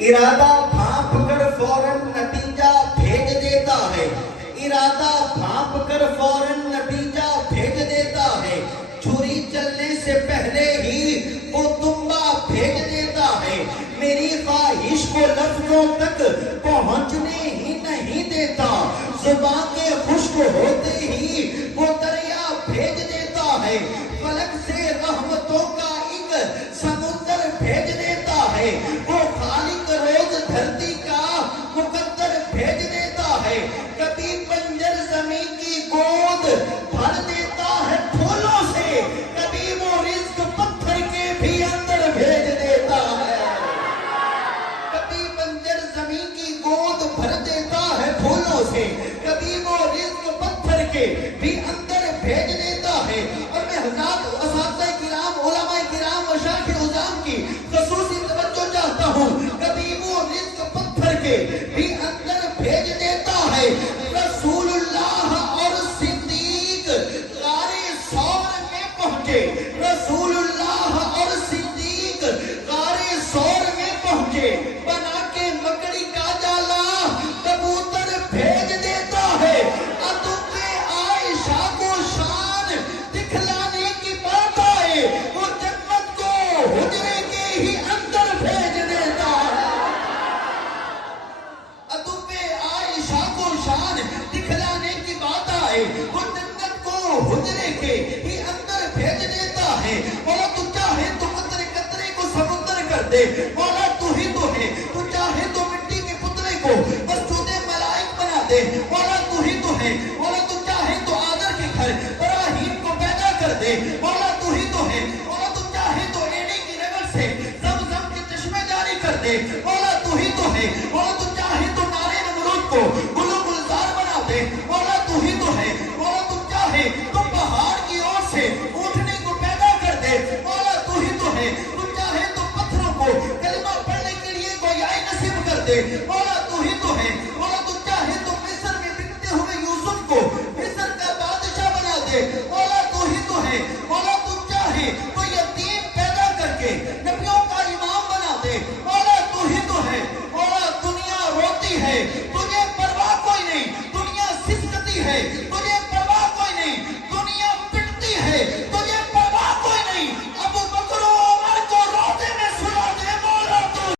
ارادہ بھانپ کر فوراً نتیجہ بھیج دیتا ہے، ارادہ بھانپ کر فوراً نتیجہ بھیج دیتا ہے، چھری چلنے سے پہلے ہی وہ دمبا بھیج دیتا ہے، میری خواہش کو لفظوں تک پہنچنے ہی نہیں دیتا، زبان کے خشک ہوتے ہی وہ دریا بھیج دیتا ہے، فلک سے رحمتوں کا ایک سمندر بھیج دیتا ہے، وہ خالق روز دھرتی کا مقدر بھیج دیتا ہے، کبھی بنجر زمین کی گود بھر دیتا ہے پھولوں سے، کبھی وہ رزق پتھر کے بھی اندر بھیج دیتا ہے، کبھی بنجر زمین کی گود بھر دیتا ہے پھولوں سے، کبھی وہ رزق پتھر کے بھی اندر بھیج دیتا ہے۔ اور میں حضرات اساتذہ کرام، علماء کرام، مشائخ عظام کی خصوصی توجہ چاہتا ہوں، کبھی وہ رزق پتھر کے بھی اندر بھیج دیتا ہے۔ رسول اللہ اور صدیق غار ثور میں پہنچے، رسول اللہ اور صدیق غار ثور میں پہنچے، بنا کے مکڑی کا جالا کبوتر بھیج دیتا ہے، عطف عائشہ کو شان دکھلانے کی بات آئے، وہ جنت کو حجرے کے ہی اندر بھیج دیتا ہے، عطف عائشہ کو شان دکھلانے کی بات آئے، وہ جنت کو حجرے کے ہی اندر بھیج دیتا ہے۔ مولا تو چاہے تو قطرے قطرے کو سمندر کر دے، مولا تو ہی تو ہے، تو چاہے تو مٹی کے پتلے کو مسجود ملائک بنا دے، مولا تو ہی تو ہے، مولا تو چاہے تو آدر کے گھر ابراہیم کو پیدا کر دے، مولا تو ہی تو ہے، مولا تو چاہے تو ایڑی کی رگڑ سے زمزم کے چشمے جاری کر دے، مولا تو ہی تو ہے، مولا تو چاہے تو نارے نمرود کو گل و گلزار بنا دے، مولا تو ہی تو ہے، مولا تو چاہے تو پہاڑ کی اور سے اونٹنے کو پیدا کر دے، مولا تو ہی تو ہے، تو چاہے تو پتھروں کو کلمہ پڑھنے کے لیے گویائی نصیب کر دے، مولا تو ہی تو ہے، مولا تو چاہے تو مصر میں بکتے ہوئے یوسف کو مصر کا بادشاہ بنا دے،